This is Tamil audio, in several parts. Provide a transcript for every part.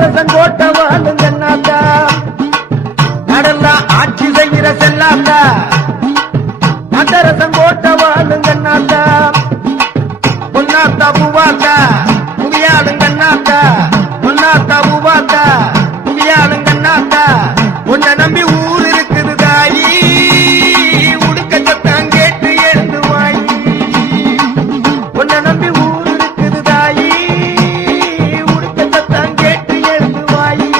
நடரசன் கோட்ட வாழுங்கன்னாத்தா நடலாம் ஆட்சி செய்கிற செல்லாத்தா நடரசன் கோட்ட வாழுங்கன்னாத்தா பொன்னாத்தா பூவாத்தா புவியாளுங்கன்னாத்தா பொன்னாத்தா பூவாத்தா புவியாளுங்கன்னாத்தா உன்னை நம்பி ஊர் இருக்குது தாயி உடுக்க சத்தம் கேட்டு எழுந்து வாயி உன்னை நம்பி ஊர் இருக்குது தாயி உடுக்க சத்தம் கேட்டு எழுந்து வாயி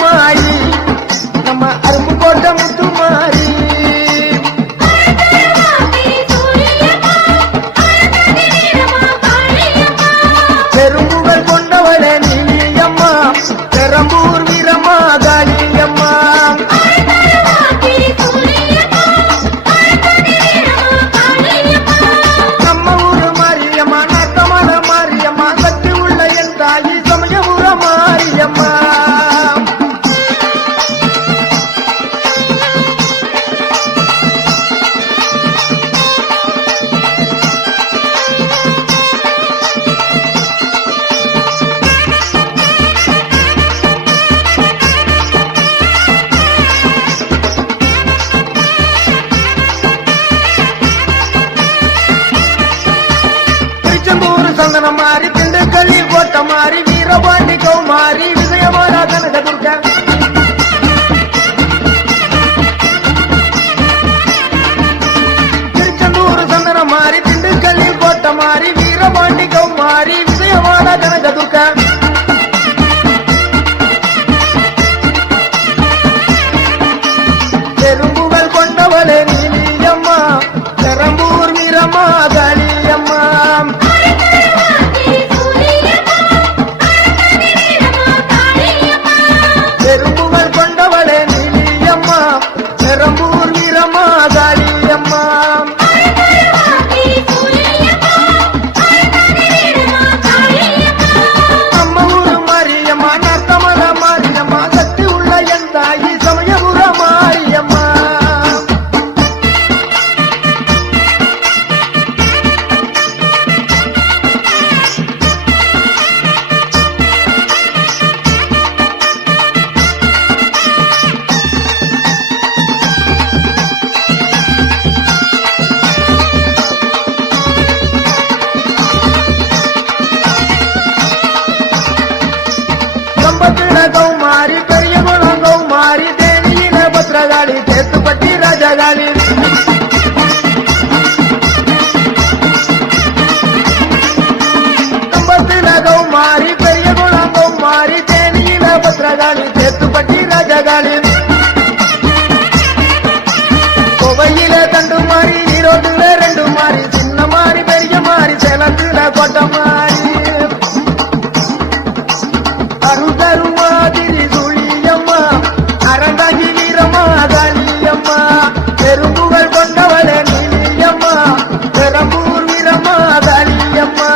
மாறி நம்ம அரும்பு போட்ட முத்து மாறி பெரும்புகள் கொண்டவளே நீலியம்மா பெரம்பூர் வீரம்மா காளியம்மா நம்ம ஊரு மாரியம்மா நாட்டமான மாரியம்மா சக்தி உள்ள என் தாயி சமயபுர மாரியம்மா சந்தனம் மாறி திண்டுக்கல்லி கோட்டை மாறி வீரபாண்டி கௌமாரி விஜயவாடா கனகதுர்க திருச்செந்தூர் சந்தனம் மாறி திண்டுக்கல்லி கோட்டை மாறி வீரபாண்டி கௌமாரி விஜயவாடா கனகதுர்க பெரும்புகள் கொண்டவளே நீலியம்மா பெரம்பூர் வீரம்மா காளியம்மா பெரும்புகள் கொண்டவளே நீலியம்மா பெரம்பூர் வீரம்மா காளியம்மா நம்ம ஊரு மாரியம்மா நத்தமல மாரியம்மா சக்தி உள்ள என் தாயி சமயபுர மாரியம்மா கம்பத்தில கௌமாரி பெரிய குளம் கௌமாரி தேனியில பத்ரகாளி தேத்துப்பட்டி ராஜகாளி கம்பத்தில கௌமாரி பெரிய குளம் கௌமாரி தேனியில பத்ரகாளி தேத்துப்பட்டி ராஜகாளி கோவையில தண்டு மாறி ஈரோட்டுல ரெண்டு மாறி சின்ன மாறி பெரிய மாறி சேலத்துல கோட்டை மாறி அருதருமாதிரி சுழியம்மா அறந்தாங்கி வீரம்மா காளியம்மா பெரும்புகள் கொண்டவளே நீலியம்மா பெரம்பூர் வீரம்மா காளியம்மா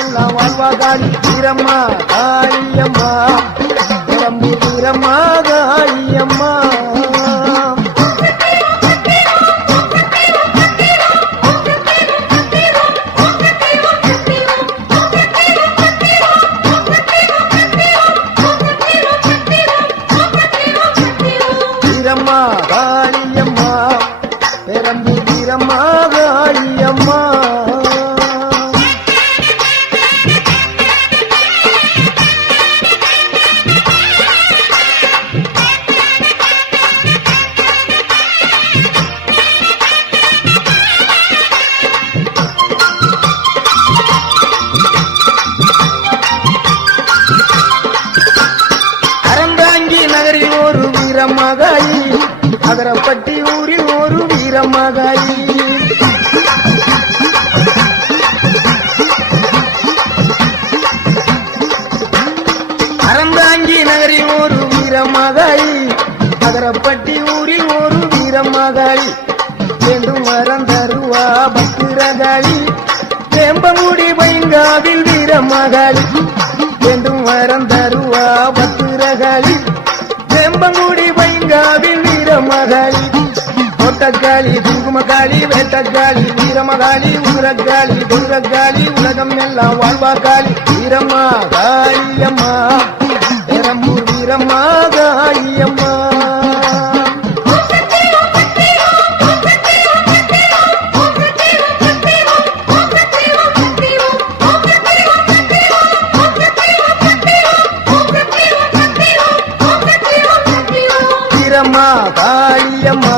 எல்லாம் வாழ்வா காளி வீரம்மா காளியம்மா பெரம்பூர் வீரம்மா காளியம்மா வீரம்மா காளியம்மா பெரம்பூர் வீரம்மா காளியம்மா அறந்தாங்கி நகரில் ஒரு வீரமகாயி அதரப்பட்டி ஊரில் ஒரு வீரமகாயி அறந்தாங்கி நகரில் ஒரு வீரமகாயி அதரப்பட்டி ஊரில் ஒரு வீரமகாயி வேண்டும் வரம் தருவா பத்திரகாளி வேம்பங்குடி பைங்காவில் வீரமகாளி வேண்டும் வரம் தருவா பத்திரகாளி வேம்பங்குடி பைங்காவில் வீரமகாளி ஒட்டக்காளி குங்குமக்காளி வேட்டக்காளி வீரமகாளி உரக்காளி துரக்காளி உலகம் எல்லாம் வாழ்வா காளி வீரம்மா காளியம்மா பெரம்பூர் வீரம்மா காளியம்மா வீரம்மா காளியம்மா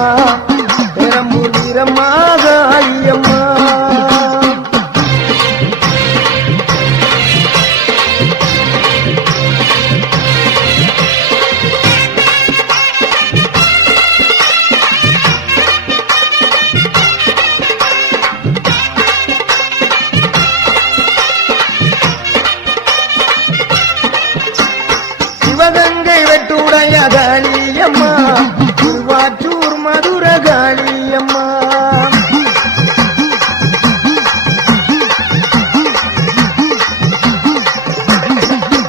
பெரம்பூர் வீரம்மா காளியம்மா சிவகங்கை வெட்டுடைய காளியம்மா திருவாச்சூர் மதுர காளியம்மா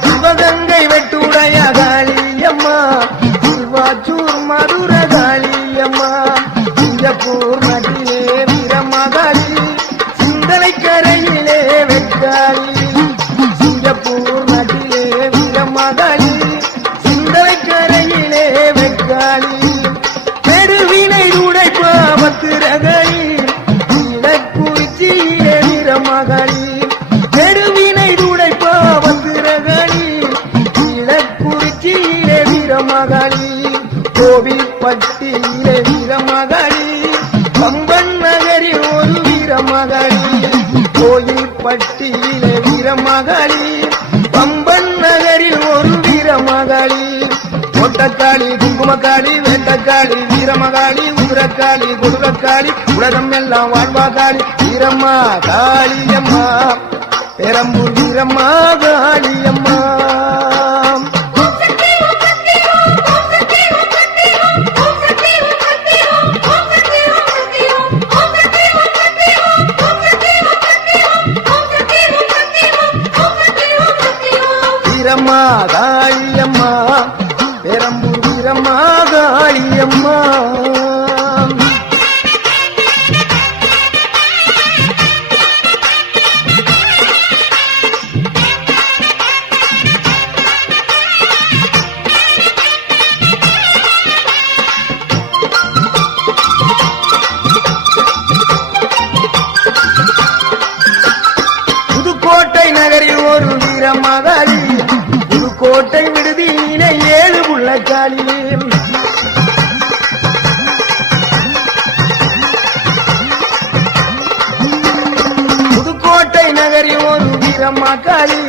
சிவகங்கை வெட்டுடைய காளியம்மா திருவாச்சூர் மதுர காளியம்மா சிங்கப்பூர் நாட்டிலே வீரமகாளி சிந்தனை கரையிலே வெக்காளி சிங்கப்பூர் நாட்டிலே வீரமகாளி சிந்தனை கரையிலே வெக்காளி பெருவினை உடைப்பா பத்திரகாளி இலக்குறிச்சியிலே வீரமகாளி பெருவினை உடைப்பா பத்திரகாளி இலக்குறிச்சியிலே வீரமகாளி கோவில்பட்டியிலே வீரமகாளி பம்பன் நகரில் ஒரு வீரமகாளி கோயில்பட்டியிலே வீரமகாளி பம்பன் நகரில் ஒரு வீரமகாளி ஒட்டக்காளி குங்குமக்காளி வேட்டக்காளி வீரமகாளி உதிரக்காளி கொடுரக்காளி உலகம் எல்லாம் வாழ்வா காளி வீரம்மா காளியம்மா பெரம்பூர் வீரம்மா காளியம்மா வீரம்மா காளியம்மா பெரம்பூர் வீரம்மா காளியம்மா புதுக்கோட்டை நகரில் ஒரு வீரமகாளி புதுக்கோட்டை விடுதியிலே 7 புள்ளக்காளி புதுக்கோட்டை நகரில் ஒரு வீரமகாளி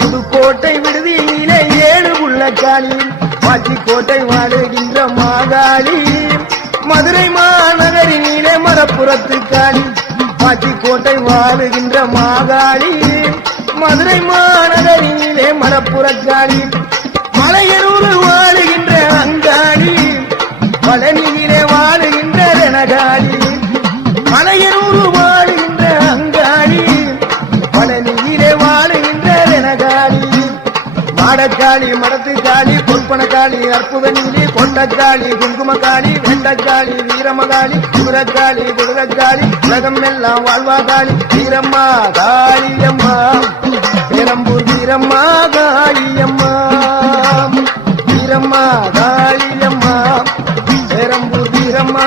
புதுக்கோட்டை விடுதியிலே 7 புள்ளக்காளி பாச்சிக்கோட்டை வாழுகின்ற மாகாளி மதுரை மாநகரினிலே மரப்புறத்து காளி பாச்சிக்கோட்டை வாழுகின்ற மாகாளி மதுரை மாநகரினிலே மரப்புறக்காளி மலையனூர் வாழுகின்ற அங்காளி பழனியிலே வாழுகின்ற ரணகாளி மலையனூர் வாழுகின்ற அங்காளி பழனியிலே மண்ணிலே வாழுகின்ற ரணகாளி மாடக்காளி மடத்துக்காளி பொற்பனக்காளி அற்புத நீலி கொண்டக்காளி குங்குமக்காளி வெண்டக்காளி வீரமகாளி குதிரக்காளி குதிரக்காளி உலகம் எல்லாம் வாழ்வாகாளி வீரம்மா காளியம்மா பெரம்பூர் வீரம்மா காளியம்மா வீரம்மா காளியம்மா பெரம்பூர் வீரம்மா